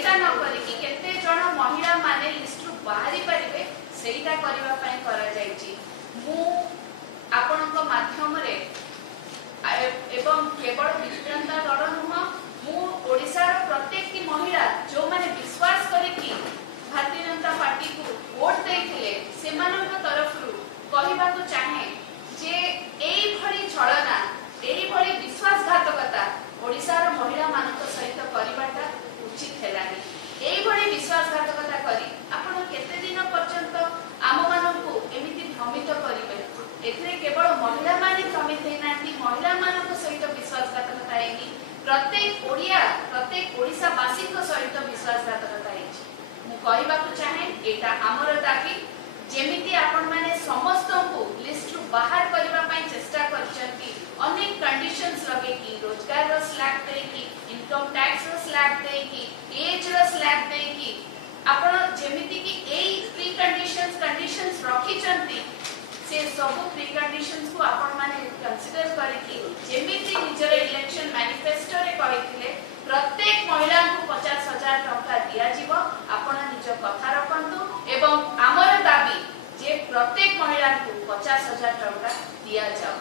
सेटा न करिकी केते जण महिला माने लिस्ट रु बाहरी परिबे सेटा करबा पई करा जायछि। मु आपनक माध्यम रे एवं केवल विज्ञानता दल नुह मु ओडिसा रो प्रत्येक की महिला जो माने विश्वास करिकी भारतीय जनता पार्टी को वोट देथिले सेमानक तरफ रु कहिबा को चाहे जे एई भली छलना एई भली विश्वासघातकता ओडिसा रो महिला मानक सहित करिबाटा उचित हेलानी। एई भली विश्वासघातकता करी आपण केते दिन पर्यंत आम मानकू एमिति भ्रमित करिबे। एथिरे केवल महिला माने भ्रमित हेनांती महिला मानक सहित विश्वासघातकता हेनी प्रत्येक ओडिया प्रत्येक ओडिसा वासी को सहित विश्वासघातकता हेछि। मु कहिबा को चाहे एटा हमर दाबी जेमिति आपण माने समस्त को लिस्ट रु बाहर करबा पई चेष्टा करचंती अनेक कंडीशंस लगे की रोजगार रो स्लैब दे की इनकम टैक्स रो स्लैब दे की एज रो स्लैब दे की आपण जेमिति की एई प्री कंडीशंस रखिचंती से सब प्री कंडीशंस को आपण माने कंसीडर करके जेमिति निजर इलेक्शन मैनिफेस्टो रे कहिथिले प्रत्येक महिला को 50,000 टका दिया जीव आपण निज कथा रखंतु एवं हमर दाबी जे प्रत्येक महिला को 50,000 टका दिया जाऊ।